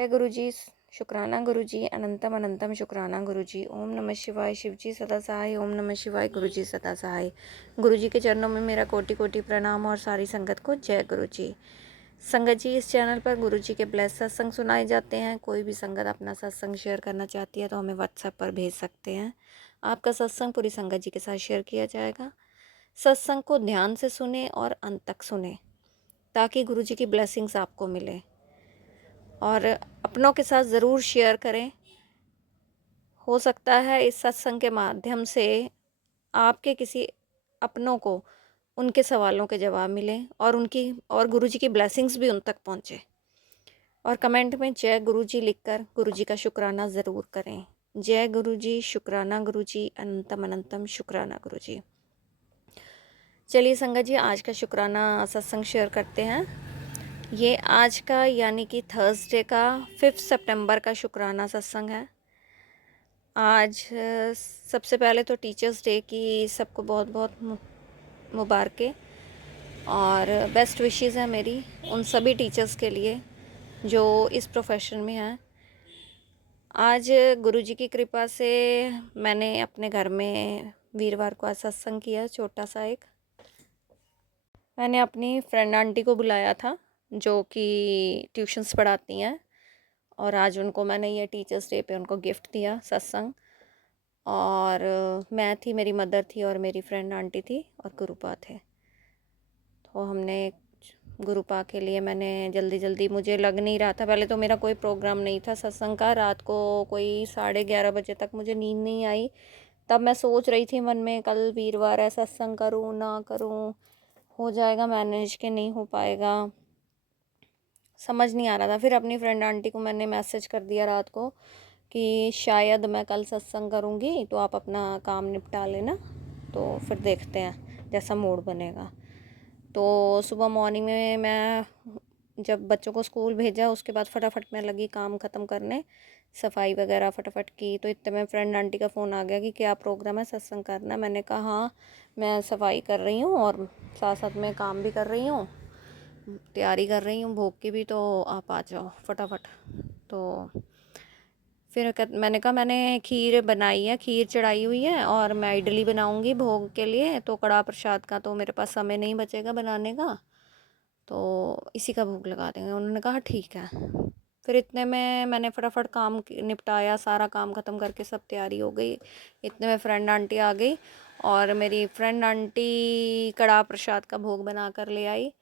जय गुरु जी। शुक्राना गुरु जी, अनंतम अनंतम शुक्राना गुरु जी। ओम नमः शिवाय। शिव जी सदा सहाय। ओम नमः शिवाय। गुरु जी सदा सहाय। गुरु जी के चरणों में मेरा कोटि कोटि प्रणाम और सारी संगत को जय गुरु जी। संगत जी, इस चैनल पर गुरु जी के ब्लेस सत्संग सुनाए जाते हैं। कोई भी संगत अपना सत्संग शेयर करना चाहती है तो हमें व्हाट्सएप पर भेज सकते हैं। आपका सत्संग पूरी संगत जी के साथ शेयर किया जाएगा। सत्संग को ध्यान से सुने और अंत तक सुने ताकि गुरु जी की ब्लेसिंग्स आपको मिले, और अपनों के साथ ज़रूर शेयर करें। हो सकता है इस सत्संग के माध्यम से आपके किसी अपनों को उनके सवालों के जवाब मिले और गुरु जी की ब्लेसिंग्स भी उन तक पहुँचे। और कमेंट में जय गुरु जी लिखकर गुरु जी का शुक्राना ज़रूर करें। जय गुरु जी, शुक्राना गुरु जी, अनंतम अनंतम शुक्राना गुरु जी। चलिए संगत जी, आज का शुक्राना सत्संग शेयर करते हैं। ये आज का यानी कि थर्सडे का 5 सितंबर का शुक्राना सत्संग है। आज सबसे पहले तो टीचर्स डे की सबको बहुत बहुत मुबारकें और बेस्ट विशेस है मेरी उन सभी टीचर्स के लिए जो इस प्रोफेशन में हैं। आज गुरुजी की कृपा से मैंने अपने घर में वीरवार को आज सत्संग किया, छोटा सा एक। मैंने अपनी फ्रेंड आंटी को बुलाया था जो कि ट्यूशन्स पढ़ाती हैं, और आज उनको मैंने ये टीचर्स डे पे उनको गिफ्ट दिया सत्संग। और मैं थी, मेरी मदर थी और मेरी फ्रेंड आंटी थी और गुरुपा थे। तो हमने गुरुपा के लिए मैंने जल्दी जल्दी, मुझे लग नहीं रहा था, पहले तो मेरा कोई प्रोग्राम नहीं था सत्संग का। रात को कोई 11:30 बजे तक मुझे नींद नहीं आई। तब मैं सोच रही थी मन में, कल वीरवार है, सत्संग करूँ ना करूँ, हो जाएगा मैनेज के नहीं हो पाएगा, समझ नहीं आ रहा था। फिर अपनी फ्रेंड आंटी को मैंने मैसेज कर दिया रात को कि शायद मैं कल सत्संग करूँगी, तो आप अपना काम निपटा लेना, तो फिर देखते हैं जैसा मूड बनेगा। तो सुबह मॉर्निंग में मैं जब बच्चों को स्कूल भेजा, उसके बाद फटाफट मैं लगी काम ख़त्म करने, सफाई वगैरह फटाफट की। तो इतने में फ्रेंड आंटी का फ़ोन आ गया कि क्या प्रोग्राम है, सत्संग करना। मैंने कहा हाँ, मैं सफाई कर रही हूँ और साथ साथ में काम भी कर रही हूँ, तैयारी कर रही हूँ भोग की भी, तो आप आ जाओ फटाफट। तो फिर मैंने कहा मैंने खीर बनाई है, खीर चढ़ाई हुई है, और मैं इडली बनाऊंगी भोग के लिए, तो कड़ा प्रसाद का तो मेरे पास समय नहीं बचेगा बनाने का, तो इसी का भोग लगा देंगे। उन्होंने कहा ठीक है। फिर इतने में मैंने फटाफट काम निपटाया, सारा काम ख़त्म करके सब तैयारी हो गई। इतने में फ्रेंड आंटी आ गई और मेरी फ्रेंड आंटी कड़ा प्रसाद का भोग बना कर ले आई।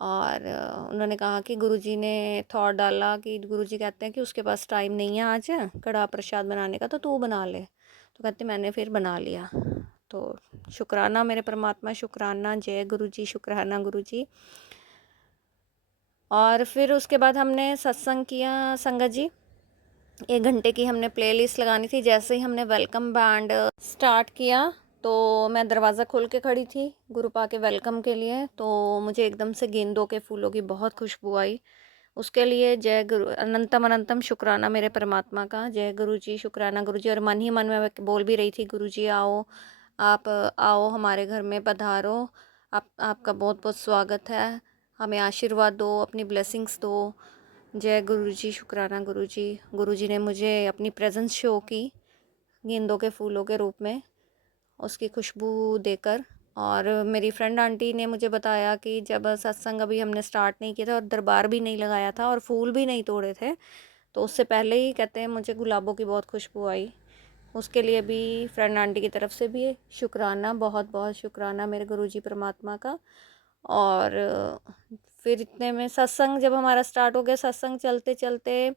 और उन्होंने कहा कि गुरुजी ने थॉट डाला कि गुरुजी कहते हैं कि उसके पास टाइम नहीं है आज कड़ा प्रसाद बनाने का, तो तू बना ले। तो कहते मैंने फिर बना लिया। तो शुक्राना मेरे परमात्मा, शुक्राना। जय गुरु जी, शुक्राना गुरु जी। और फिर उसके बाद हमने सत्संग किया संगत जी। 1 घंटे की हमने प्लेलिस्ट लगानी थी। जैसे ही हमने वेलकम बैंड स्टार्ट किया तो मैं दरवाज़ा खोल के खड़ी थी गुरुपा के वेलकम के लिए, तो मुझे एकदम से गेंदों के फूलों की बहुत खुशबू आई। उसके लिए जय गुरु, अनंतम अनंतम शुक्राना मेरे परमात्मा का। जय गुरु जी, शुक्राना गुरु जी। और मन ही मन में मैं बोल भी रही थी, गुरु जी आओ, आप आओ हमारे घर में पधारो, आपका बहुत बहुत स्वागत है, हमें आशीर्वाद दो, अपनी ब्लेसिंग्स दो। जय गुरु जी, शुक्राना गुरु जी। गुरु जी ने मुझे अपनी प्रेजेंस शो की गेंदों के फूलों के रूप में, उसकी खुशबू देकर। और मेरी फ्रेंड आंटी ने मुझे बताया कि जब सत्संग अभी हमने स्टार्ट नहीं किया था और दरबार भी नहीं लगाया था और फूल भी नहीं तोड़े थे, तो उससे पहले ही कहते हैं मुझे गुलाबों की बहुत खुशबू आई। उसके लिए भी फ्रेंड आंटी की तरफ से भी शुक्राना, बहुत बहुत शुक्राना मेरे गुरुजी परमात्मा का। और फिर इतने में सत्संग जब हमारा स्टार्ट हो गया, सत्संग चलते चलते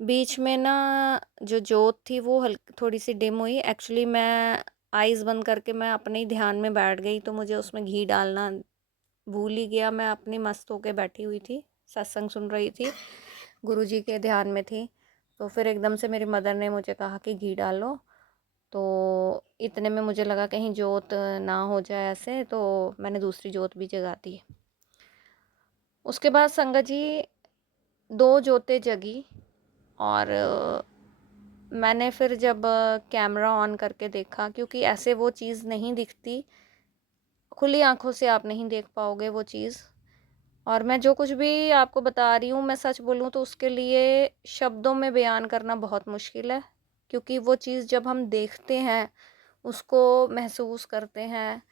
बीच में ना जो जोत थी वो थोड़ी सी डिम हुई। एक्चुअली मैं आइज़ बंद करके मैं अपने ही ध्यान में बैठ गई, तो मुझे उसमें घी डालना भूल ही गया। मैं अपनी मस्त होके बैठी हुई थी, सत्संग सुन रही थी, गुरुजी के ध्यान में थी। तो फिर एकदम से मेरी मदर ने मुझे कहा कि घी डालो, तो इतने में मुझे लगा कहीं जोत ना हो जाए ऐसे, तो मैंने दूसरी जोत भी जगा दी। उसके बाद संगत जी 2 जोतें जगी, और मैंने फिर जब कैमरा ऑन करके देखा, क्योंकि ऐसे वो चीज़ नहीं दिखती, खुली आंखों से आप नहीं देख पाओगे वो चीज़, और मैं जो कुछ भी आपको बता रही हूँ, मैं सच बोलूँ तो उसके लिए शब्दों में बयान करना बहुत मुश्किल है, क्योंकि वो चीज़ जब हम देखते हैं, उसको महसूस करते हैं,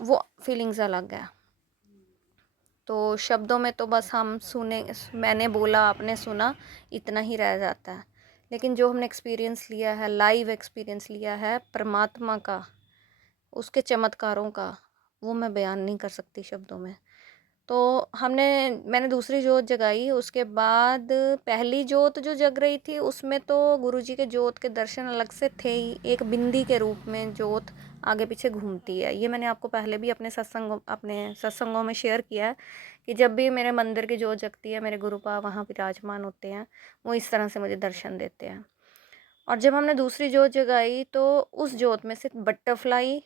वो फीलिंग्स अलग है। तो शब्दों में तो बस हम सुने, मैंने बोला, आपने सुना, इतना ही रह जाता है। लेकिन जो हमने एक्सपीरियंस लिया है, लाइव एक्सपीरियंस लिया है परमात्मा का, उसके चमत्कारों का, वो मैं बयान नहीं कर सकती शब्दों में। तो मैंने दूसरी जोत जगाई, उसके बाद पहली जोत जो जग रही थी उसमें तो गुरुजी के जोत के दर्शन अलग से थे ही। एक बिंदी के रूप में जोत आगे पीछे घूमती है। ये मैंने आपको पहले भी अपने सत्संगों में शेयर किया है कि जब भी मेरे मंदिर की जोत जगती है, मेरे गुरुपा वहाँ विराजमान होते हैं, वो इस तरह से मुझे दर्शन देते हैं। और जब हमने दूसरी जोत जगाई तो उस जोत में से बटरफ्लाई,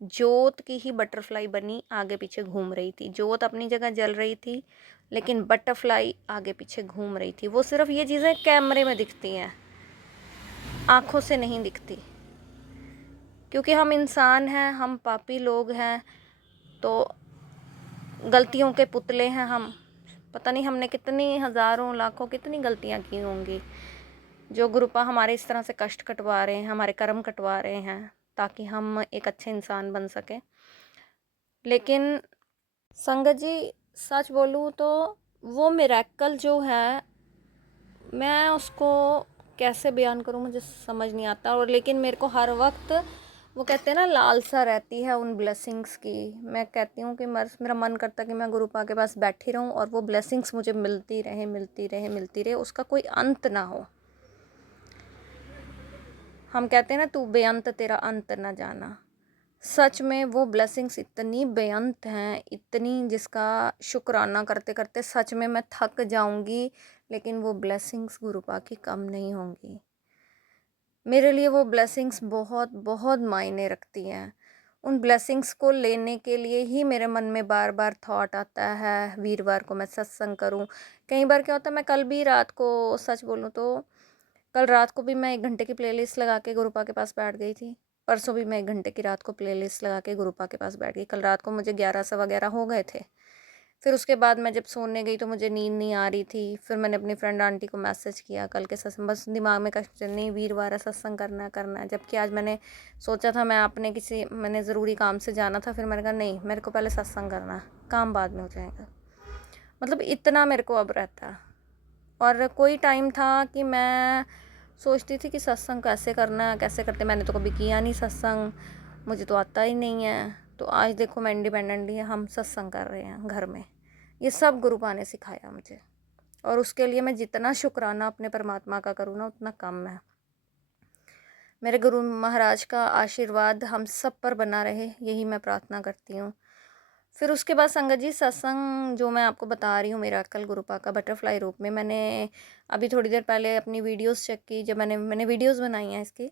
जोत की ही बटरफ्लाई बनी, आगे पीछे घूम रही थी। जोत अपनी जगह जल रही थी, लेकिन बटरफ्लाई आगे पीछे घूम रही थी। वो सिर्फ ये चीज़ें कैमरे में दिखती हैं, आँखों से नहीं दिखती, क्योंकि हम इंसान हैं, हम पापी लोग हैं, तो गलतियों के पुतले हैं हम। पता नहीं हमने कितनी हज़ारों लाखों कितनी गलतियाँ की होंगी, जो गुरुपा हमारे इस तरह से कष्ट कटवा रहे हैं, हमारे कर्म कटवा रहे हैं, ताकि हम एक अच्छे इंसान बन सकें। लेकिन संगत जी, सच बोलूँ तो वो मिरेकल जो है, मैं उसको कैसे बयान करूँ, मुझे समझ नहीं आता। और लेकिन मेरे को हर वक्त वो कहते हैं ना, लालसा रहती है उन ब्लेसिंग्स की। मैं कहती हूँ कि मेरा मन करता है कि मैं गुरुपा के पास बैठी रहूँ और वो ब्लेसिंग्स मुझे मिलती रहे, मिलती रहे, मिलती रहे, उसका कोई अंत ना हो। हम कहते हैं ना, तू बेअंत तेरा अंत ना जाना। सच में वो ब्लेसिंग्स इतनी बेअंत हैं, इतनी, जिसका शुक्राना करते करते सच में मैं थक जाऊंगी, लेकिन वो ब्लेसिंग्स गुरुपा की कम नहीं होंगी। मेरे लिए वो ब्लेसिंग्स बहुत बहुत मायने रखती हैं। उन ब्लेसिंग्स को लेने के लिए ही मेरे मन में बार बार थॉट आता है, वीरवार को मैं सत्संग करूं। कई बार क्या होता है, मैं कल भी रात को, सच बोलूं तो कल रात को भी मैं 1 घंटे की प्लेलिस्ट लगा के गुरुपा के पास बैठ गई थी। परसों भी मैं 1 घंटे की रात को प्लेलिस्ट लगा के गुरुपा के पास बैठ गई। कल रात को मुझे 11 सवा 11 हो गए थे। फिर उसके बाद मैं जब सोने गई तो मुझे नींद नहीं आ रही थी। फिर मैंने अपनी फ्रेंड आंटी को मैसेज किया कल के सत्संग, बस दिमाग में कष्ट, नहीं वीरवार है, सत्संग करना है। जबकि आज मैंने सोचा था, मैंने ज़रूरी काम से जाना था। फिर मैंने कहा नहीं, मेरे को पहले सत्संग करना है, काम बाद में हो जाएगा। मतलब इतना मेरे को अब रहता है। और कोई टाइम था कि मैं सोचती थी कि सत्संग कैसे करना है, कैसे करते, मैंने तो कभी किया नहीं सत्संग, मुझे तो आता ही नहीं है। तो आज देखो मैं इंडिपेंडेंटली हम सत्संग कर रहे हैं घर में। ये सब गुरुपा ने सिखाया मुझे, और उसके लिए मैं जितना शुक्राना अपने परमात्मा का करूँ ना, उतना कम है। मेरे गुरु महाराज का आशीर्वाद हम सब पर बना रहे, यही मैं प्रार्थना करती हूँ। फिर उसके बाद संगत जी, सत्संग जो मैं आपको बता रही हूँ, मेरा कल गुरुपा का बटरफ्लाई रूप में, मैंने अभी थोड़ी देर पहले अपनी वीडियोस चेक की। जब मैंने वीडियोस बनाई हैं, इसकी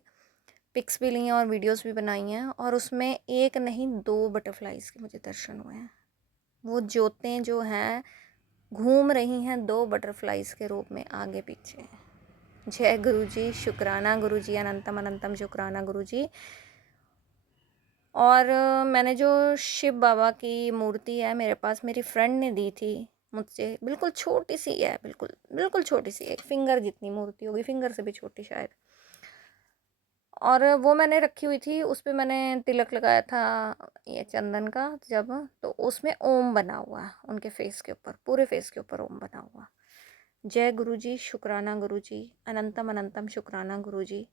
पिक्स भी ली हैं और वीडियोस भी बनाई हैं, और उसमें एक नहीं 2 बटरफ्लाइज के मुझे दर्शन हुए हैं। वो ज्योतें जो हैं घूम रही हैं 2 बटरफ्लाइज के रूप में आगे पीछे। जय गुरु जी, शुक्राना गुरु जी, अनंतम अनंतम शुक्राना गुरु जी। और मैंने जो शिव बाबा की मूर्ति है मेरे पास, मेरी फ्रेंड ने दी थी मुझसे, बिल्कुल छोटी सी है, बिल्कुल बिल्कुल छोटी सी, एक फिंगर जितनी मूर्ति होगी, फिंगर से भी छोटी शायद। और वो मैंने रखी हुई थी, उस पर मैंने तिलक लगाया था ये चंदन का, जब तो उसमें ओम बना हुआ है, उनके फेस के ऊपर, पूरे फेस के ऊपर ओम बना हुआ। जय गुरु जी, शुक्राना गुरु जी, अनंतम अनंतम शुक्राना गुरु जी।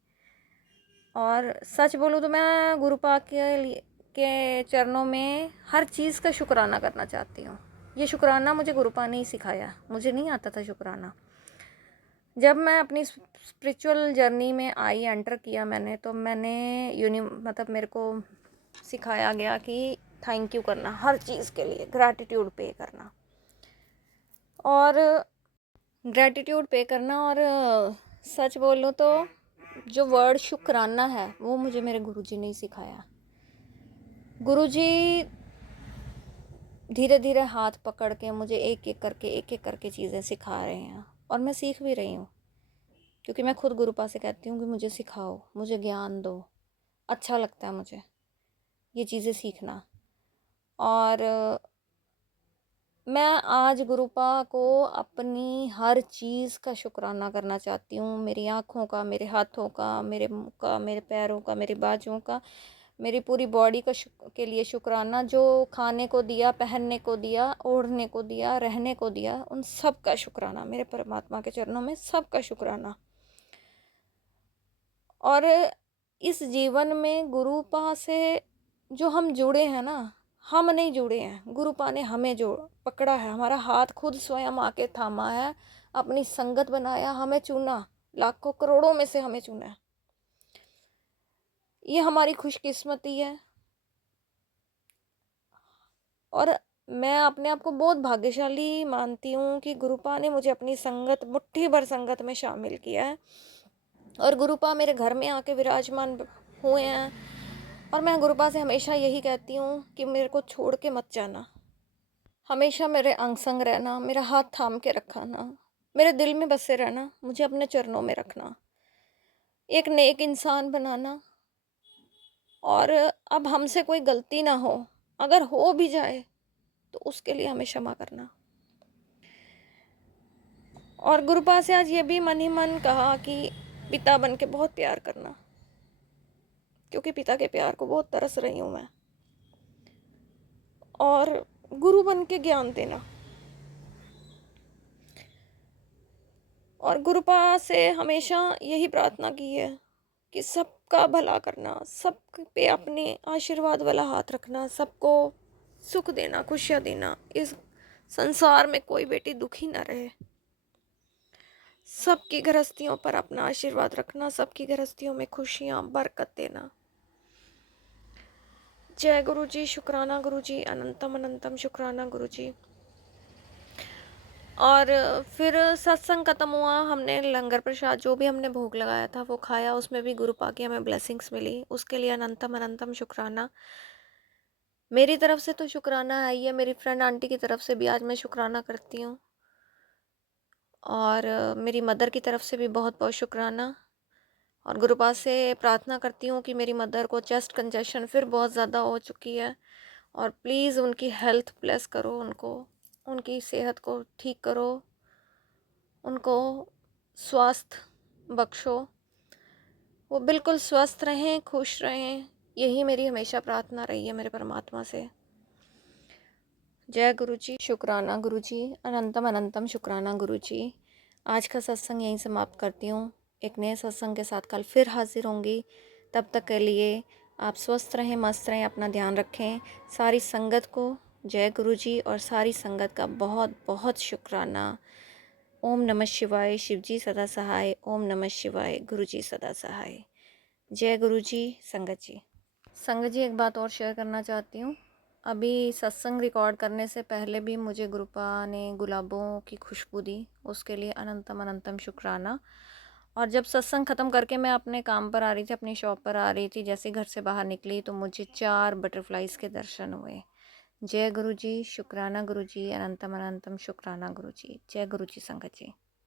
और सच बोलूँ तो मैं गुरुपा के चरणों में हर चीज़ का शुक्राना करना चाहती हूँ। ये शुक्राना मुझे गुरुपा ने ही सिखाया, मुझे नहीं आता था शुक्राना। जब मैं अपनी स्पिरिचुअल जर्नी में आई, एंटर किया मैंने, तो मतलब मेरे को सिखाया गया कि थैंक यू करना हर चीज़ के लिए, ग्रैटिट्यूड पे करना, और ग्रैटिट्यूड पे करना। और सच बोलूँ तो जो वर्ड शुक्राना है, वो मुझे मेरे गुरुजी ने ही सिखाया। गुरुजी धीरे धीरे हाथ पकड़ के मुझे एक एक करके चीज़ें सिखा रहे हैं, और मैं सीख भी रही हूँ, क्योंकि मैं खुद गुरुपा से कहती हूँ कि मुझे सिखाओ, मुझे ज्ञान दो। अच्छा लगता है मुझे ये चीज़ें सीखना। और मैं आज गुरुपा को अपनी हर चीज़ का शुक्राना करना चाहती हूँ। मेरी आँखों का, मेरे हाथों का, मेरे मुँह का, मेरे पैरों का, मेरी बाजुओं का, मेरी पूरी बॉडी का के लिए शुक्राना। जो खाने को दिया, पहनने को दिया, ओढ़ने को दिया, रहने को दिया, उन सब का शुक्राना। मेरे परमात्मा के चरणों में सब का शुक्राना। और इस जीवन में गुरुपा से जो हम जुड़े हैं ना, हम नहीं जुड़े हैं, गुरुपा ने हमें जो पकड़ा है, हमारा हाथ खुद स्वयं आके थामा है, अपनी संगत बनाया, हमें चुना, लाखों करोड़ों में से हमें चुना है। ये हमारी खुशकिस्मती है। और मैं अपने आप को बहुत भाग्यशाली मानती हूँ कि गुरुपा ने मुझे अपनी संगत, मुट्ठी भर संगत में शामिल किया है। और गुरुपा मेरे घर में आके विराजमान हुए हैं। और मैं गुरुपा से हमेशा यही कहती हूँ कि मेरे को छोड़ के मत जाना, हमेशा मेरे अंग संग रहना, मेरा हाथ थाम के रखना, मेरे दिल में बसे रहना, मुझे अपने चरणों में रखना, एक नेक इंसान बनाना। और अब हमसे कोई गलती ना हो, अगर हो भी जाए तो उसके लिए हमें क्षमा करना। और गुरुपा से आज ये भी मन ही मन कहा कि पिता बन के बहुत प्यार करना, क्योंकि पिता के प्यार को बहुत तरस रही हूँ मैं। और गुरु बन के ज्ञान देना। और गुरुपा से हमेशा यही प्रार्थना की है कि सबका भला करना, सब पे अपने आशीर्वाद वाला हाथ रखना, सबको सुख देना, खुशियाँ देना। इस संसार में कोई बेटी दुखी ना रहे। सबकी गृहस्थियों पर अपना आशीर्वाद रखना, सबकी गृहस्थियों में खुशियाँ, बरकत देना। जय गुरु जी, शुक्राना गुरु जी, अनंतम अनंतम शुक्राना गुरु जी। और फिर सत्संग खत्म हुआ, हमने लंगर प्रसाद जो भी हमने भोग लगाया था वो खाया, उसमें भी गुरुपा की हमें ब्लेसिंग्स मिली, उसके लिए अनंतम अनंतम शुक्राना। मेरी तरफ से तो शुक्राना है ही है, मेरी फ्रेंड आंटी की तरफ से भी आज मैं शुक्राना करती हूँ। और मेरी मदर की तरफ से भी बहुत बहुत शुक्राना। और गुरुपा से प्रार्थना करती हूँ कि मेरी मदर को चेस्ट कंजेशन फिर बहुत ज़्यादा हो चुकी है, और प्लीज़ उनकी हेल्थ ब्लेस करो, उनकी सेहत को ठीक करो, उनको स्वास्थ्य बख्शो, वो बिल्कुल स्वस्थ रहें, खुश रहें। यही मेरी हमेशा प्रार्थना रही है मेरे परमात्मा से। जय गुरु जी, शुक्राना गुरु जी, अनंतम अनंतम शुक्राना गुरु जी। आज का सत्संग यहीं समाप्त करती हूँ। एक नए सत्संग के साथ कल फिर हाजिर होंगी। तब तक के लिए आप स्वस्थ रहें, मस्त रहें, अपना ध्यान रखें। सारी संगत को जय गुरु जी, और सारी संगत का बहुत बहुत शुक्राना। ओम नमः शिवाय, शिव जी सदा सहाय। ओम नमः शिवाय, गुरु जी सदा सहाय। जय गुरु जी। संगत जी, एक बात और शेयर करना चाहती हूँ। अभी सत्संग रिकॉर्ड करने से पहले भी मुझे गुरुपा ने गुलाबों की खुशबू दी, उसके लिए अनंतम अनंतम शुक्राना। और जब सत्संग ख़त्म करके मैं अपने काम पर आ रही थी, अपनी शॉप पर आ रही थी, जैसे घर से बाहर निकली तो मुझे 4 बटरफ्लाइज़ के दर्शन हुए। जय गुरु जी, शुक्राना गुरु जी, अनंतम अनंतम शुक्राना गुरु जी। जय गुरु जी संगत जी।